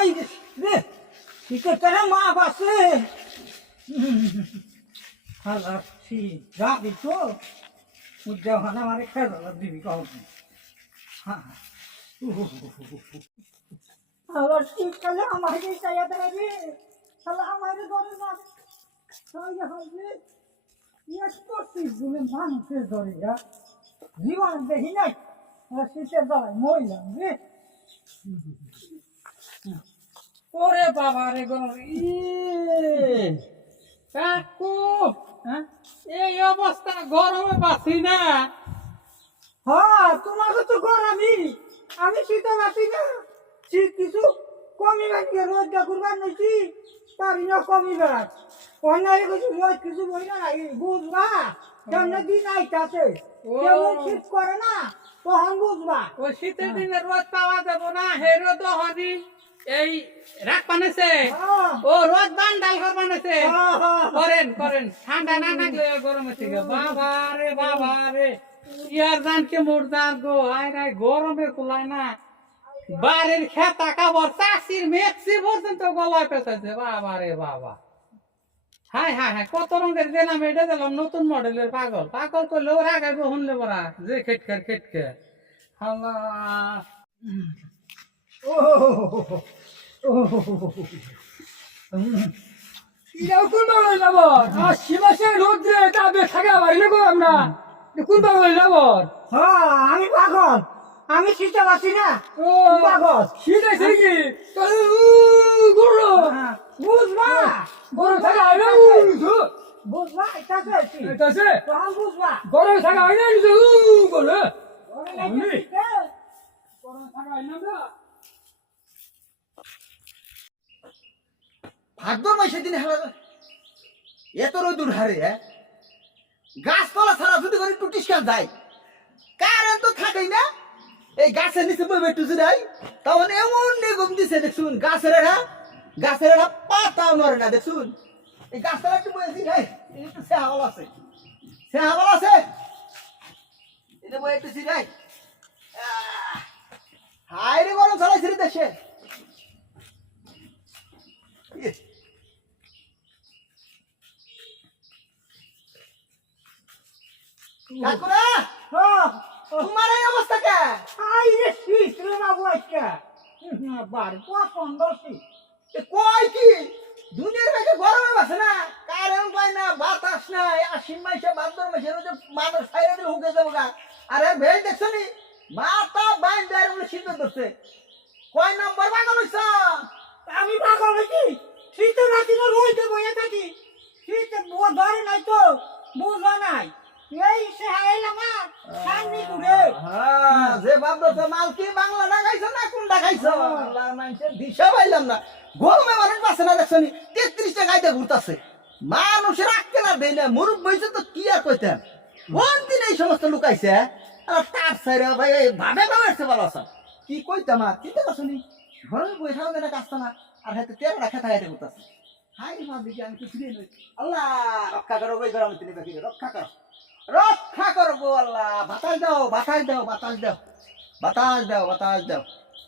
High রে টিকেটের মা বাসে হালাচ্ছি যাবি তো উদ্যান আমার খেলা দিবি কখন আবার শীতকালে আমাকে চাইয়া দেবে তাহলে আমাদের ঘরে যাবে হবে করছিস বলে মানুষের ধরে যা জীবন দেখি নাই শীতের দ্বারাই মহিলাম রে ওরে বাবা রে গরম কাকু হ্যাঁ এই অবস্থা গরমে বাঁচি না। হ্যাঁ তোমাকে তো গরমই আমি শীতে বাঁচি না শীত কিছু কমিবার নিয়ে রোজটা করবার নিয়েছি পারি না কমিবার অন্যায় কিছু রোজ কিছু বই না বুঝবা কেমন দিন আইতাছে কেমন শীত করে না তখন বুঝবা ওই শীতের দিনে রোদ পাওয়া যাবো না হে রোদ হনি এই রাত বানাইছে ও রোদ বান্ডাল ঘর বানাইছে করেন করেন ঠান্ডা না লাগলে গরমের থেকে বাবা রে ইয়ার জান কে মোর জান গো আয় নাই গরমে কুলায় না বাড়ির খেতা কাবর চাষির মেক্সি পর্যন্ত গলায় পেঁচাইছে বাবা রে বাবা হাই হাই হাই কত রঙের দিলাম এটা দিলাম নতুন মডেলের পাগল পাগল করলে ওর আগে শুনলে পড়া যে খেটকে আল্লাহ কোন বাবু যাব সীমাসে রোদ্রে তাবে থাকা পারি না আমরা কোন বাবু যাব হ্যাঁ আমি পাগল আমি শীতে বাঁচি না পাগল শীত আছে কি গরম বুঝবা গরম থাকা হয় না বুঝবা এটাছে তখন বুঝবা গরম থাকা হয় না বলে গরম থাকা হয় না ভাদ্র মাসের দিনে এত রোদুর হারে গাছপালা ছাড়া যদি করে টুটিস কাজ যায় কারেন্ট তো থাকেই না এই গাছের নিচে বই টুসে দেয় তখন এমন নিগম দিছে দেখছুন গাছের পাতাও নড়ে না দেখছুন এই গাছটা একটু বয়েছি ভাই একটু সেহাবল আছে এটা বই একটু সিরাই হাই রে গরম চালাইছে রে দেশে কাকুরা তোমার এই অবস্থা কে আই রে শীত রে বাবু আজকে বার পনেরোশি কয় কি দুনিয়ার বেশি গরমে বাসে না কারেন্ট পায় না বাতাস নাই আশ্বিন মাসে ভাদ্র মাসে মানুষ খাইয়ে দিলে হুকে যাবো গা আর এর ভেজ দেখছো নি মাথা বাইন দেয় বলে শীত ধরছে কয় নম্বর পাগল হইছ আমি পাগল হয়েছি শীতে রাখি না রইতে বইয়ে থাকি শীতে ধরে নাই তো বুঝবা নাই এই সে হাইলাম সামনে ঘুরে যে ভাবছো মাল কি বাংলা না খাইছো না কোনটা খাইছো আল্লাহ মানুষের দিশা পাইলাম না গরমে মানুষ বাসে না দেখছো নি 33টা গাইতে ঘুরতাছে মানুষের আক্কেল আর দেয় না মুরুব বইছে তো কি আর কইতেন কোন দিন এই সমস্ত লুকাইছে আর তার সাইরা ভাই ভাবে ভাবে ভালো আছে কি কইতাম আর চিন্তা করছো নি ঘরে বই থাকা না কাজটা না আর হাতে 13টা খেতা গাইতে ঘুরতাছে হাই মা দিকে আমি কিছু দিই আল্লাহ রক্ষা করো বই গরম তিনি বাকি রক্ষা করো গো আল্লাহ বাতাস দাও